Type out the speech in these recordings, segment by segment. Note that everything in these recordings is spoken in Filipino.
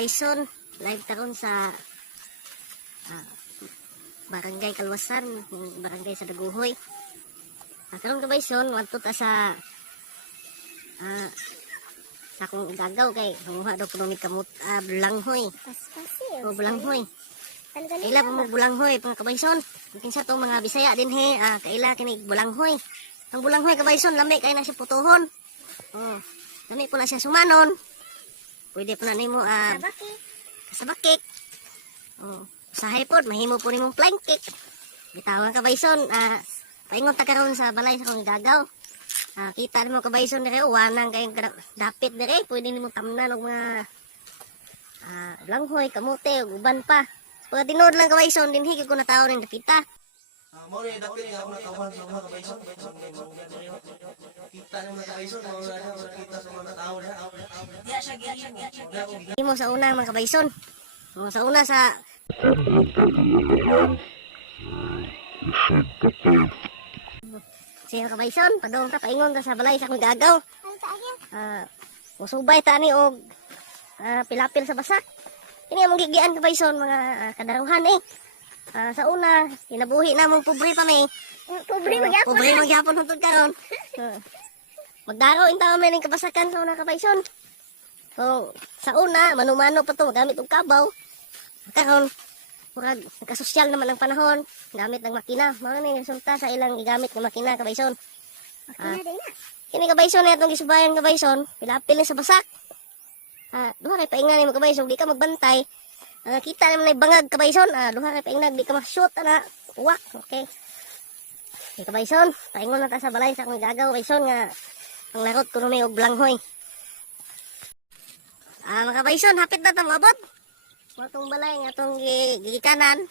kabayson, live taron sa Barangay Kalwasan, barangay sa Daguhoy. Karon kabayson, wanto ta sa akong igagaw kay nanguha daw kuno mi kamot bulanghoy. O bulanghoy. Kaila pa mo bulanghoy pang kabayson. Kinsa to mga Bisaya din he, kaila kini bulanghoy. Ang bulanghoy kabayson lami kay na siya putuhon. Oh, lami po na siya sumanon. Pwede po na nimo kasabakik. Oh, usahay pod mahimo po nimong flying kick. Bitawan kabayson, paingon ta karon sa balay sa kong gagaw. Kita nimo kabayson dire wanang kay dapit dire, pwede nimo tamnan og mga langhoy, kamote ug uban pa. Pag tinod lang kabayson dinhi ko na tawo ning nakita. Mo ni dapit nga ako nakawan sa mga kabayson. Kita naman kabayson, kita sa mga tao na. Imo sa una mga kabayson. Sa una sa siya kabayson, padong ta paingon ta sa balay sa akong gagaw. Musubay ta ni og pilapil sa basak. Ini among gigian kabayson mga kadaruhan eh. Sa una, kinabuhi namong pobre pa may. Pobre magyapon hangtod karon. Magdaro intaw may ning kabasakan sa una kabayson. So, sa una, manumano pa to magamit og kabaw. Karon murag nagkasosyal naman ang panahon, gamit ng makina. Mao ni resulta sa ilang gigamit ng makina kabayson. Kini kabayson na itong gisubayan kabayson, pilapil ni sa basak. Duha kay paingan mo kabayson, di ka magbantay. Kita naman na bangag kabayson, duha kay paingan, di ka ma-shoot na uwak. Okay. Okay kabayson, paingon na ta sa balay sa akong gagaw kabayson nga ang larot kuno may og bulanghoy. Mga kabayson, hapit na ta moabot. Matong balay nga atong gigikanan.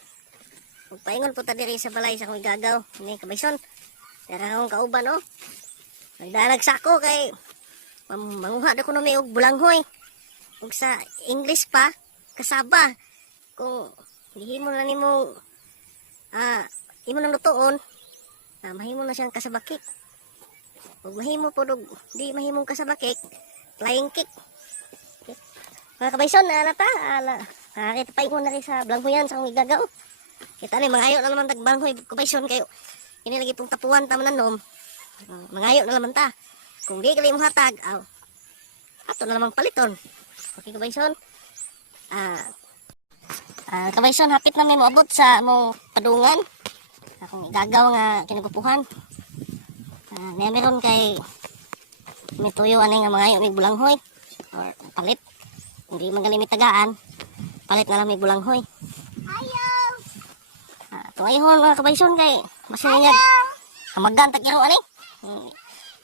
Ug paingon po ta diri sa balay sa akong gagaw. Ni kabayson. Dara akong kauban oh. Nagdalag sako kay manguha da kuno may og bulanghoy. Ug sa English pa kasaba. Kung gihimo na nimo imo nang lutuon, mahimo na siyang kasabakik. Ug mahimo po og di mahimong kasabakik, flying kick. Okay. Mga kabayson, kita paingon na rin sa bulanghoyan sa akong igagaw. Kita ni mangayo na naman tagbanghoy kabayson kayo. Ini lagi pong tapuan ta mananom. Mangayo na naman ta. Kung di kali mo hatag, ato na namang paliton. Okay kabayson. Kabayson, hapit na may moabot sa mong padungan. Akong igagaw nga kinagupuhan. Meron kay may tuyo ani nga mangayo may bulanghoy or palit. Hindi magaling tagaan. Palit na lang may bulanghoy. Ayaw! Tuayhon mga kabayson kay masinigag. Hamagan tag iro ani.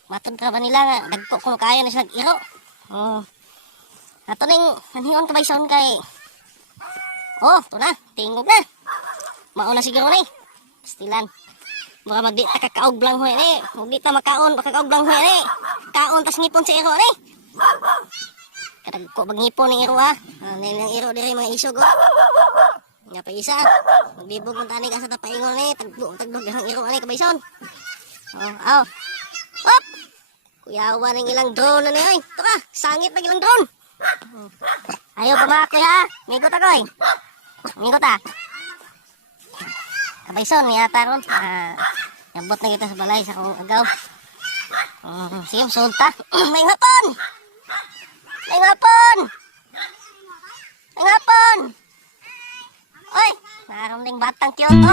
Matod ka ba nila nga dagko kuno kaya na siya iro. Ato ning nanhion kabayson kay ito na, tingog na. Mauna siguro ni. Pastilan. Baka magdi ta kakaog bulanghoy ni. Magdi ta makaon baka kakaog bulanghoy ni. Kaon tas ngipon sa iro ni. Kadagko bag ngipon ning iro Nilang iro diri mga isog Nga pa isa. Magbibog ng tani ka sa tapaingon ni. Tagdog ang iro ni kabayson. Hop! Kuyawa ng ilang drone na ni. Ito ka, sangit ng ilang drone. Ayaw pa mga kuya. Migot ako eh. Migot kabayson, niyata ron. Nabot na kita sa balay sa akong agaw. Sige, sulta. May ngapon! May ngapon! May ngapon! Oy, naroon ding batang Kyoto.